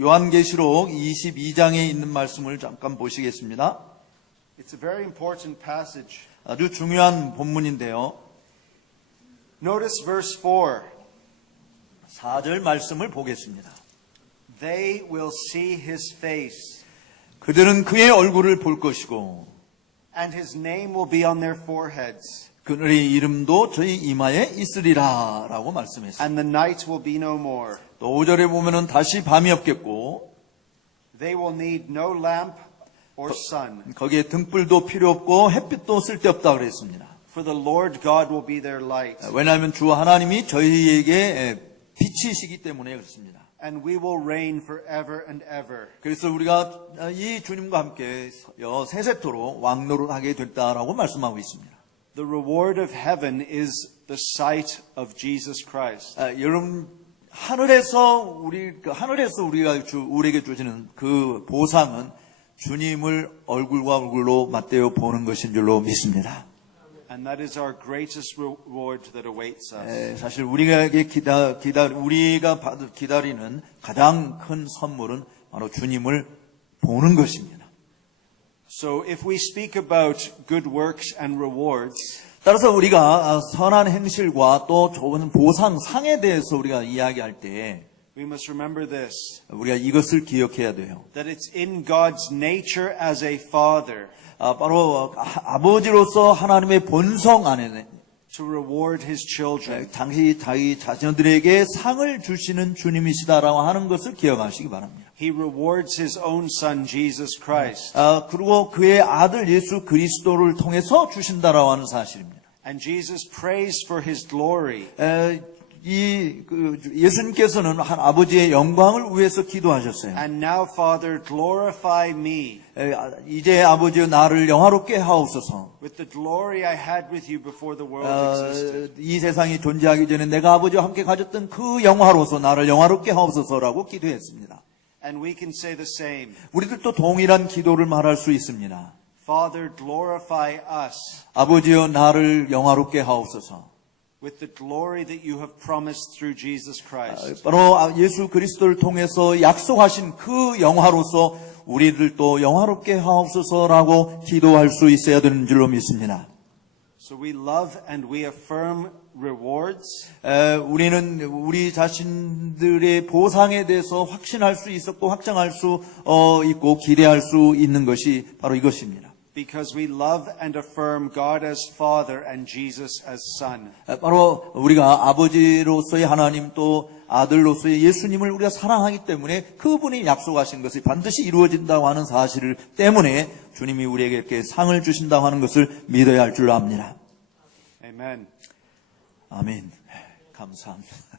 요한계시록 22장에 있는 말씀을 잠깐 보시겠습니다. It's a very important passage. 아주 중요한 본문인데요. Notice verse 4. 4절 말씀을 보겠습니다. They will see his face, 그들은 그의 얼굴을 볼 것이고 and his name will be on their foreheads, 그들의 이름도 저희 이마에 있으리라 라고 말씀했습니다. and the night will be no more. 또 5절에 보면은 다시 밤이 없겠고 They will need no lamp or sun, 거기에 등불도 필요 없고 햇빛도 쓸데없다 그랬습니다. for the Lord God will be their light, 왜냐하면 주 하나님이 저희에게 빛이시기 때문에 그렇습니다. and we will reign forever and ever. 그래서 우리가 이 주님과 함께 세세토록 왕노릇하게 됐다라고 말씀하고 있습니다. The reward of heaven is the sight of Jesus Christ. 여러분 하늘에서 우리가 우리에게 주시는 그 보상은 주님을 얼굴과 얼굴로 맞대어 보는 것인 줄로 믿습니다. And that is our greatest reward that awaits us. 사실 우리가 기다리는 가장 큰 선물은 바로 주님을 보는 것입니다. So if we speak about good works and rewards, 따라서 우리가 선한 행실과 또 좋은 보상, 상에 대해서 우리가 이야기할 때 we must remember this, 우리가 이것을 기억해야 돼요. that it's in God's nature as a father 바로 아버지로서 하나님의 본성 안에 to reward his children. 당시 자기 자녀들에게 상을 주시는 주님이시다라고 하는 것을 기억하시기 바랍니다. He rewards his own son, Jesus Christ. 그리고 그의 아들 예수 그리스도를 통해서 주신다라고 하는 사실입니다. And Jesus prays for his glory. 예수님께서는 한 아버지의 영광을 위해서 기도하셨어요. And now, Father, glorify me 이제 아버지여 나를 영화롭게 하옵소서. with the glory I had with you before the world existed. 이 세상이 존재하기 전에 내가 아버지와 함께 가졌던 그 영화로서 나를 영화롭게 하옵소서라고 기도했습니다. And we can say the same. 우리들도 동일한 기도를 말할 수 있습니다. Father, glorify us 아버지여 나를 영화롭게 하옵소서. with the glory that you have promised through Jesus Christ. 바로 예수 그리스도를 통해서 약속하신 그 영화로서 우리들도 영화롭게 하옵소서라고 기도할 수 있어야 되는 줄로 믿습니다. So we love and we affirm rewards. 우리는 우리 자신들의 보상에 대해서 확신할 수 있었고 확정할 수 있고 기대할 수 있는 것이 바로 이것입니다. Because we love and affirm God as Father and Jesus as Son. 바로 우리가 아버지로서의 하나님 또 아들로서의 예수님을 우리가 사랑하기 때문에 그분이 약속하신 것이 반드시 이루어진다고 하는 사실을 때문에 주님이 우리에게 이렇게 상을 주신다고 하는 것을 믿어야 할 줄로 압니다. Amen. 아멘. 감사합니다.